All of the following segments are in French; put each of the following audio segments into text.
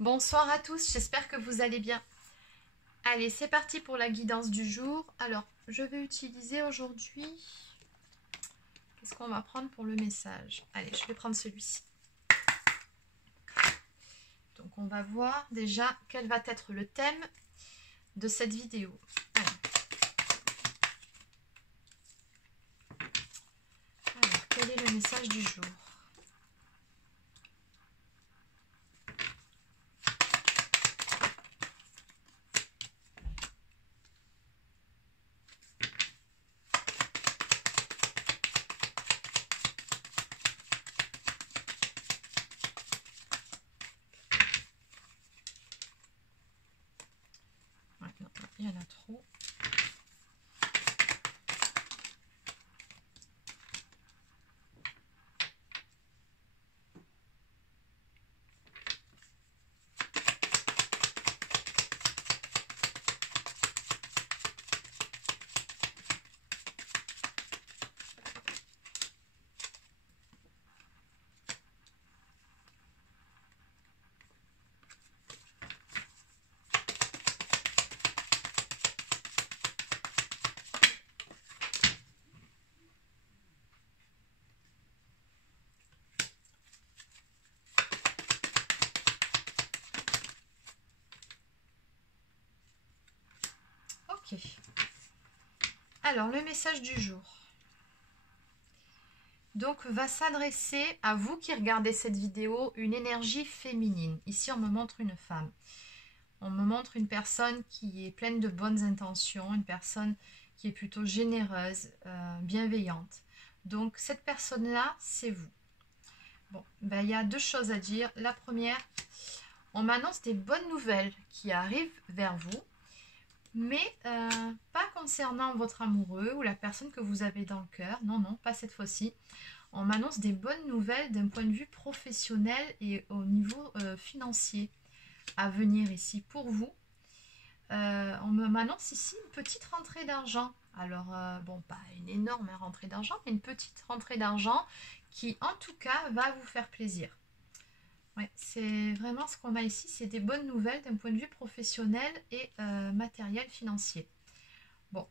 Bonsoir à tous, j'espère que vous allez bien. Allez, c'est parti pour la guidance du jour. Alors, je vais utiliser aujourd'hui... Qu'est-ce qu'on va prendre pour le message? Allez, je vais prendre celui-ci. Donc, on va voir déjà quel va être le thème de cette vidéo. Alors, quel est le message du jour? Ouais, non, il y en a trop. Ok. Alors, le message du jour. Donc, va s'adresser à vous qui regardez cette vidéo, une énergie féminine. Ici, on me montre une femme. On me montre une personne qui est pleine de bonnes intentions, une personne qui est plutôt généreuse, bienveillante. Donc, cette personne-là, c'est vous. Bon, ben, il y a deux choses à dire. La première, on m'annonce des bonnes nouvelles qui arrivent vers vous, mais pas concernant votre amoureux ou la personne que vous avez dans le cœur. Non, non, pas cette fois-ci. On m'annonce des bonnes nouvelles d'un point de vue professionnel et au niveau financier à venir ici pour vous. On m'annonce ici une petite rentrée d'argent. Alors, bon, pas une énorme rentrée d'argent, mais une petite rentrée d'argent qui, en tout cas, va vous faire plaisir. Ouais, c'est vraiment ce qu'on a ici, c'est des bonnes nouvelles d'un point de vue professionnel et matériel financier. Bon,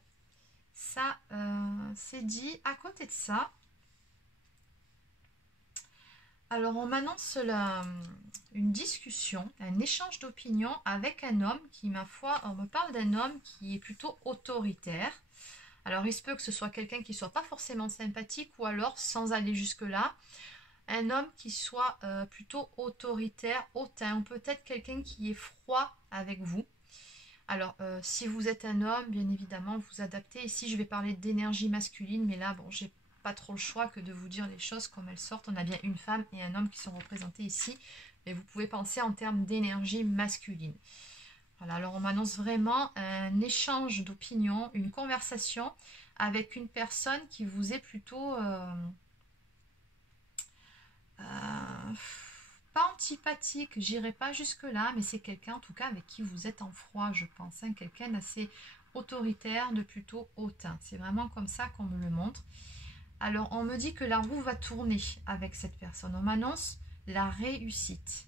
ça, c'est dit. À côté de ça, alors on m'annonce une discussion, un échange d'opinions avec un homme qui, ma foi, on me parle d'un homme qui est plutôt autoritaire. Alors il se peut que ce soit quelqu'un qui ne soit pas forcément sympathique ou alors, sans aller jusque-là, un homme qui soit plutôt autoritaire, hautain, ou peut-être quelqu'un qui est froid avec vous. Alors, si vous êtes un homme, bien évidemment, vous adaptez. Ici, je vais parler d'énergie masculine, mais là, bon, j'ai pas trop le choix que de vous dire les choses comme elles sortent. On a bien une femme et un homme qui sont représentés ici, mais vous pouvez penser en termes d'énergie masculine. Voilà, alors on m'annonce vraiment un échange d'opinions, une conversation avec une personne qui vous est plutôt pas antipathique, j'irai pas jusque là, mais c'est quelqu'un en tout cas avec qui vous êtes en froid, je pense, hein, quelqu'un d'assez autoritaire, de plutôt hautain. C'est vraiment comme ça qu'on me le montre. Alors on me dit que la roue va tourner avec cette personne. On m'annonce la réussite.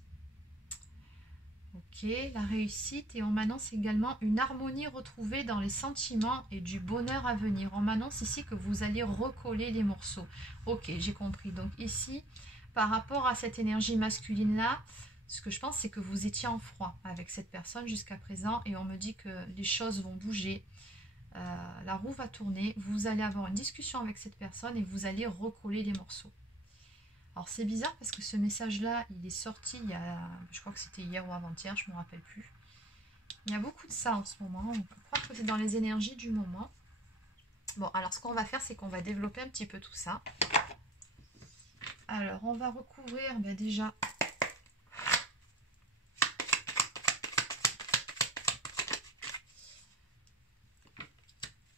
Ok, la réussite, et on m'annonce également une harmonie retrouvée dans les sentiments et du bonheur à venir. On m'annonce ici que vous allez recoller les morceaux. Ok, j'ai compris. Donc ici, par rapport à cette énergie masculine-là, ce que je pense, c'est que vous étiez en froid avec cette personne jusqu'à présent, et on me dit que les choses vont bouger. La roue va tourner, vous allez avoir une discussion avec cette personne et vous allez recoller les morceaux. Alors c'est bizarre parce que ce message-là, il est sorti il y a, je crois que c'était hier ou avant-hier, je ne me rappelle plus. Il y a beaucoup de ça en ce moment, on peut croire que c'est dans les énergies du moment. Bon, alors ce qu'on va faire, c'est qu'on va développer un petit peu tout ça. Alors, on va recouvrir déjà...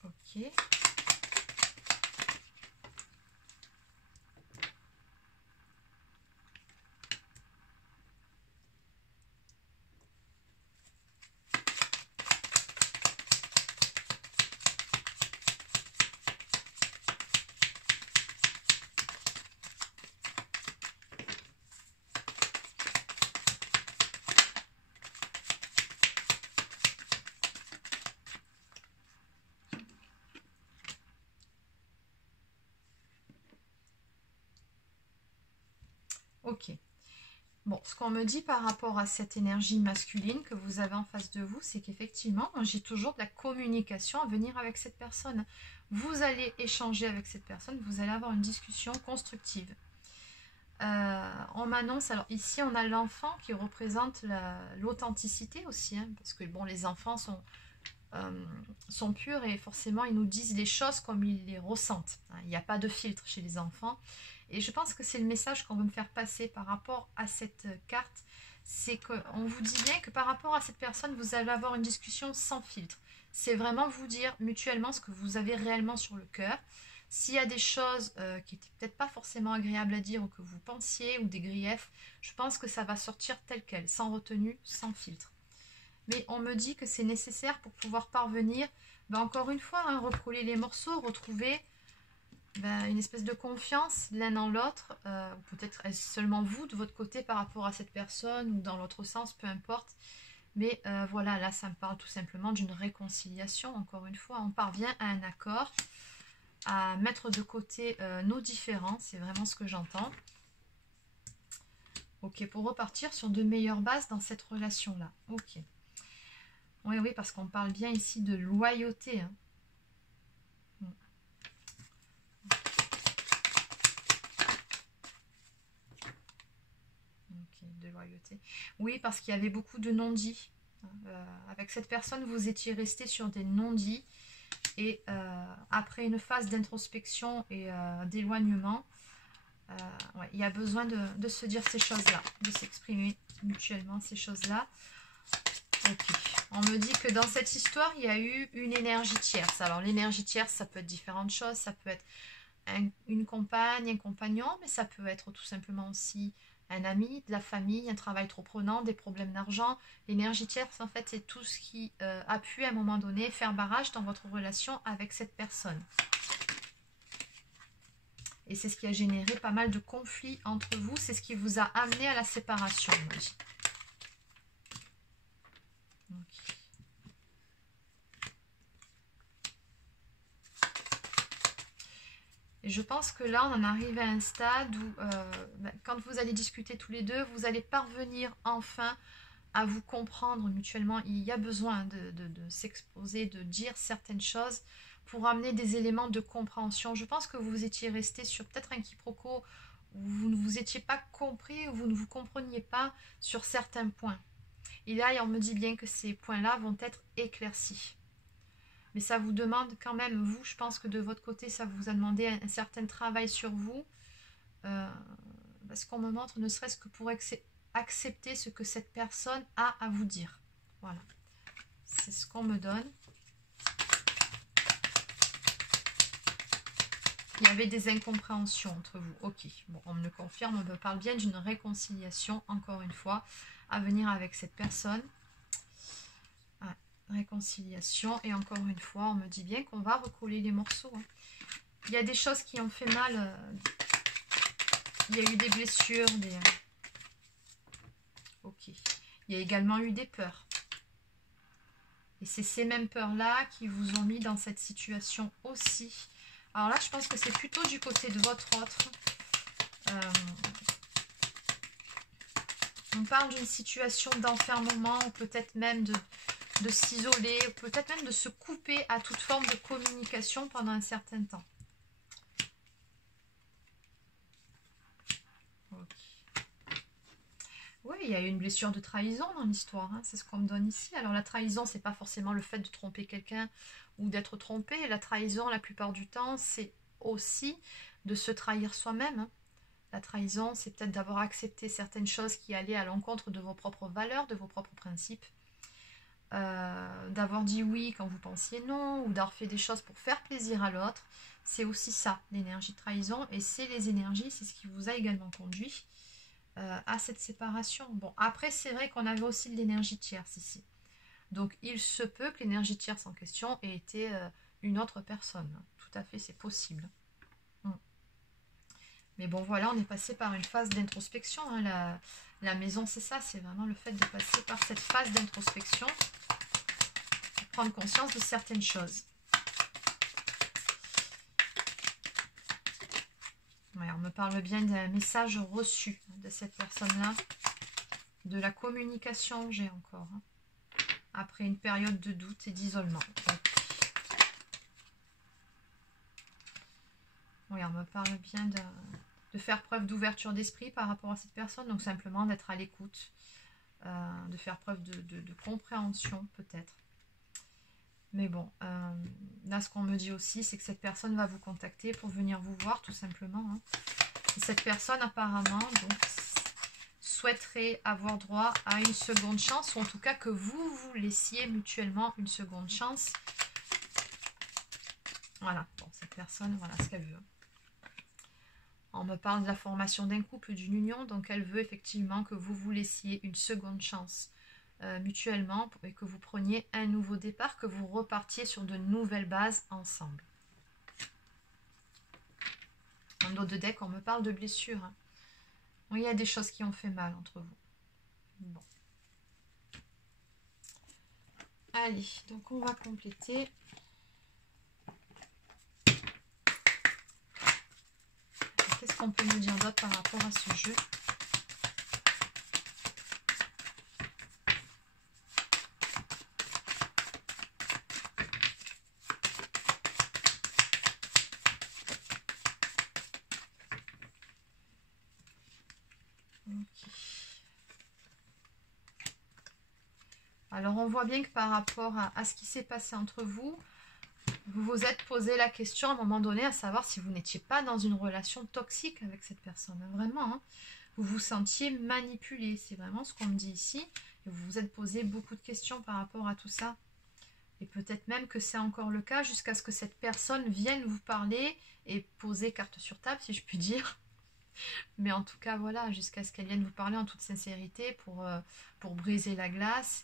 Ok. Ok. Bon, ce qu'on me dit par rapport à cette énergie masculine que vous avez en face de vous, c'est qu'effectivement, j'ai toujours de la communication à venir avec cette personne. Vous allez échanger avec cette personne, vous allez avoir une discussion constructive. On m'annonce, alors ici on a l'enfant qui représente l'authenticité aussi, hein, parce que bon, les enfants sont purs et forcément ils nous disent les choses comme ils les ressentent. Hein. Il n'y a pas de filtre chez les enfants. Et je pense que c'est le message qu'on veut me faire passer par rapport à cette carte. C'est qu'on vous dit bien que par rapport à cette personne, vous allez avoir une discussion sans filtre. C'est vraiment vous dire mutuellement ce que vous avez réellement sur le cœur. S'il y a des choses qui n'étaient peut-être pas forcément agréables à dire ou que vous pensiez ou des griefs, je pense que ça va sortir tel quel, sans retenue, sans filtre. Mais on me dit que c'est nécessaire pour pouvoir parvenir, encore une fois, hein, recoller les morceaux, retrouver une espèce de confiance l'un en l'autre, peut-être seulement vous de votre côté par rapport à cette personne ou dans l'autre sens, peu importe. Mais voilà, là ça me parle tout simplement d'une réconciliation, encore une fois, on parvient à un accord, à mettre de côté nos différences, c'est vraiment ce que j'entends. Ok, pour repartir sur de meilleures bases dans cette relation-là. Ok. Oui, oui, parce qu'on parle bien ici de loyauté, hein. De loyauté. Oui, parce qu'il y avait beaucoup de non-dits. Avec cette personne, vous étiez resté sur des non-dits. Et après une phase d'introspection et d'éloignement, ouais, il y a besoin de se dire ces choses-là, de s'exprimer mutuellement ces choses-là. Ok. On me dit que dans cette histoire, il y a eu une énergie tierce. Alors l'énergie tierce, ça peut être différentes choses. Ça peut être une compagne, un compagnon, mais ça peut être tout simplement aussi un ami, de la famille, un travail trop prenant, des problèmes d'argent. L'énergie tierce, en fait, c'est tout ce qui a pu, à un moment donné, faire barrage dans votre relation avec cette personne. Et c'est ce qui a généré pas mal de conflits entre vous. C'est ce qui vous a amené à la séparation. Okay. Et je pense que là, on en arrive à un stade où, quand vous allez discuter tous les deux, vous allez parvenir enfin à vous comprendre mutuellement. Il y a besoin de s'exposer, de dire certaines choses pour amener des éléments de compréhension. Je pense que vous étiez resté sur peut-être un quiproquo où vous ne vous étiez pas compris, où vous ne vous compreniez pas sur certains points. Et là, on me dit bien que ces points-là vont être éclaircis. Mais ça vous demande quand même, vous, je pense que de votre côté, ça vous a demandé un certain travail sur vous. Parce qu'on me montre, ne serait-ce que pour accepter ce que cette personne a à vous dire. Voilà. C'est ce qu'on me donne. Il y avait des incompréhensions entre vous. Ok. Bon, on me le confirme, on me parle bien d'une réconciliation, encore une fois, à venir avec cette personne. Réconciliation, et encore une fois on me dit bien qu'on va recoller les morceaux, hein. Il y a des choses qui ont fait mal, il y a eu des blessures, ok, il y a également eu des peurs, et c'est ces mêmes peurs là qui vous ont mis dans cette situation aussi. Alors là je pense que c'est plutôt du côté de votre autre. On parle d'une situation d'enfermement, ou peut-être même de s'isoler, peut-être même de se couper à toute forme de communication pendant un certain temps. Okay. Oui, il y a eu une blessure de trahison dans l'histoire, hein, c'est ce qu'on me donne ici. Alors la trahison, c'est pas forcément le fait de tromper quelqu'un ou d'être trompé. La trahison, la plupart du temps, c'est aussi de se trahir soi-même, hein. La trahison, c'est peut-être d'avoir accepté certaines choses qui allaient à l'encontre de vos propres valeurs, de vos propres principes. D'avoir dit oui quand vous pensiez non, ou d'avoir fait des choses pour faire plaisir à l'autre. C'est aussi ça, l'énergie de trahison, et c'est les énergies, c'est ce qui vous a également conduit à cette séparation. Bon, après c'est vrai qu'on avait aussi de l'énergie tierce ici, donc il se peut que l'énergie tierce en question ait été une autre personne, tout à fait, c'est possible. Mais bon voilà, on est passé par une phase d'introspection, hein. La maison c'est ça, c'est vraiment le fait de passer par cette phase d'introspection, prendre conscience de certaines choses. Ouais, on me parle bien d'un message reçu de cette personne-là. De la communication, j'ai encore. Hein, après une période de doute et d'isolement. Oui, on me parle bien de faire preuve d'ouverture d'esprit par rapport à cette personne. Donc simplement d'être à l'écoute. De faire preuve de compréhension peut-être. Mais bon, là ce qu'on me dit aussi, c'est que cette personne va vous contacter pour venir vous voir tout simplement. Hein. Et cette personne apparemment donc, souhaiterait avoir droit à une seconde chance, ou en tout cas que vous vous laissiez mutuellement une seconde chance. Voilà, bon, cette personne, voilà ce qu'elle veut. On me parle de la formation d'un couple, d'une union, donc elle veut effectivement que vous vous laissiez une seconde chance mutuellement et que vous preniez un nouveau départ, que vous repartiez sur de nouvelles bases ensemble. En dos de deck, on me parle de blessures. Hein. Bon, il y a des choses qui ont fait mal entre vous. Bon. Allez, donc on va compléter. Qu'est-ce qu'on peut me dire d'autre par rapport à ce jeu ? Alors, on voit bien que par rapport à ce qui s'est passé entre vous, vous vous êtes posé la question à un moment donné, à savoir si vous n'étiez pas dans une relation toxique avec cette personne. Vraiment, hein. Vous vous sentiez manipulé, c'est vraiment ce qu'on me dit ici. Et vous vous êtes posé beaucoup de questions par rapport à tout ça. Et peut-être même que c'est encore le cas jusqu'à ce que cette personne vienne vous parler et poser carte sur table, si je puis dire. Mais en tout cas, voilà, jusqu'à ce qu'elle vienne vous parler en toute sincérité pour briser la glace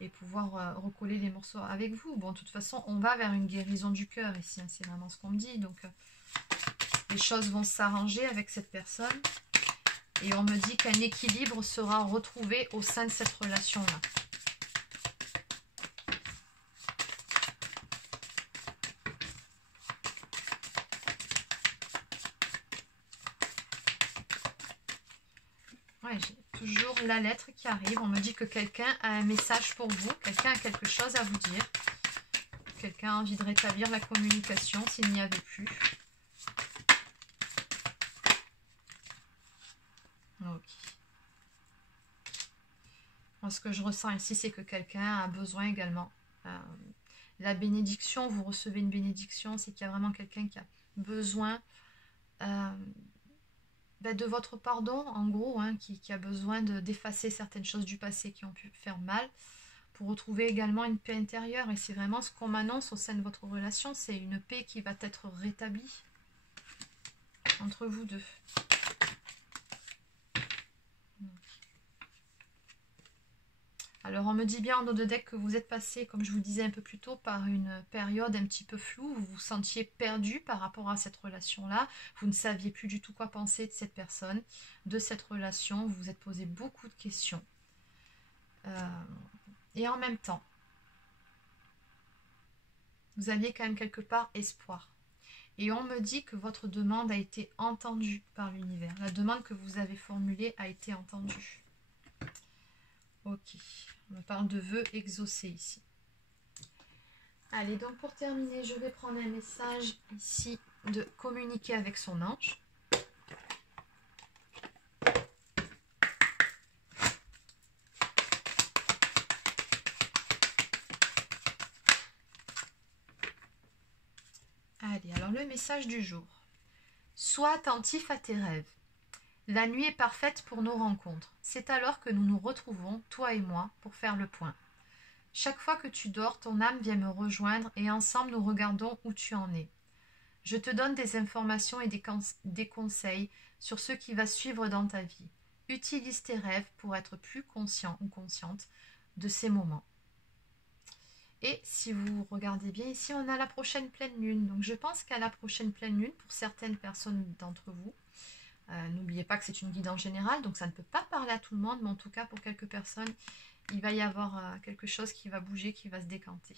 et pouvoir recoller les morceaux avec vous. Bon, de toute façon, on va vers une guérison du cœur ici, hein, c'est vraiment ce qu'on me dit. Donc, les choses vont s'arranger avec cette personne. Et on me dit qu'un équilibre sera retrouvé au sein de cette relation-là. Ouais, j'ai toujours la lettre qui arrive. On me dit que quelqu'un a un message pour vous. Quelqu'un a quelque chose à vous dire. Quelqu'un a envie de rétablir la communication s'il n'y avait plus. Ok. Moi, ce que je ressens ici, c'est que quelqu'un a besoin également. La bénédiction, vous recevez une bénédiction, c'est qu'il y a vraiment quelqu'un qui a besoin de votre pardon, en gros, hein, qui a besoin d'effacer certaines choses du passé qui ont pu faire mal, pour retrouver également une paix intérieure. Et c'est vraiment ce qu'on m'annonce au sein de votre relation, c'est une paix qui va être rétablie entre vous deux. Alors on me dit bien en dos de deck que vous êtes passé, comme je vous disais un peu plus tôt, par une période un petit peu floue, vous vous sentiez perdu par rapport à cette relation-là, vous ne saviez plus du tout quoi penser de cette personne, de cette relation, vous vous êtes posé beaucoup de questions. Et en même temps, vous aviez quand même quelque part espoir. Et on me dit que votre demande a été entendue par l'univers. La demande que vous avez formulée a été entendue. Ok, on me parle de vœux exaucés ici. Allez, donc pour terminer, je vais prendre un message ici de communiquer avec son ange. Allez, alors le message du jour. Sois attentif à tes rêves. La nuit est parfaite pour nos rencontres. C'est alors que nous nous retrouvons, toi et moi, pour faire le point. Chaque fois que tu dors, ton âme vient me rejoindre et ensemble nous regardons où tu en es. Je te donne des informations et des conseils sur ce qui va suivre dans ta vie. Utilise tes rêves pour être plus conscient ou consciente de ces moments. Et si vous regardez bien ici, on a la prochaine pleine lune. Donc je pense qu'à la prochaine pleine lune, pour certaines personnes d'entre vous, n'oubliez pas que c'est une guidance générale, donc ça ne peut pas parler à tout le monde, mais en tout cas pour quelques personnes, il va y avoir quelque chose qui va bouger, qui va se décanter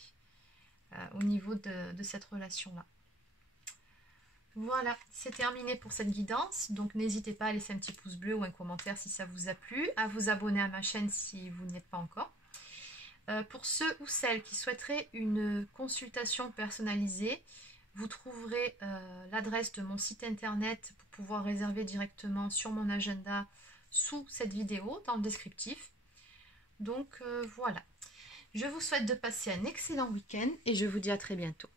au niveau de cette relation-là. Voilà, c'est terminé pour cette guidance. Donc n'hésitez pas à laisser un petit pouce bleu ou un commentaire si ça vous a plu, à vous abonner à ma chaîne si vous n'y êtes pas encore. Pour ceux ou celles qui souhaiteraient une consultation personnalisée, vous trouverez l'adresse de mon site internet pour pouvoir réserver directement sur mon agenda sous cette vidéo, dans le descriptif. Donc voilà, je vous souhaite de passer un excellent week-end et je vous dis à très bientôt.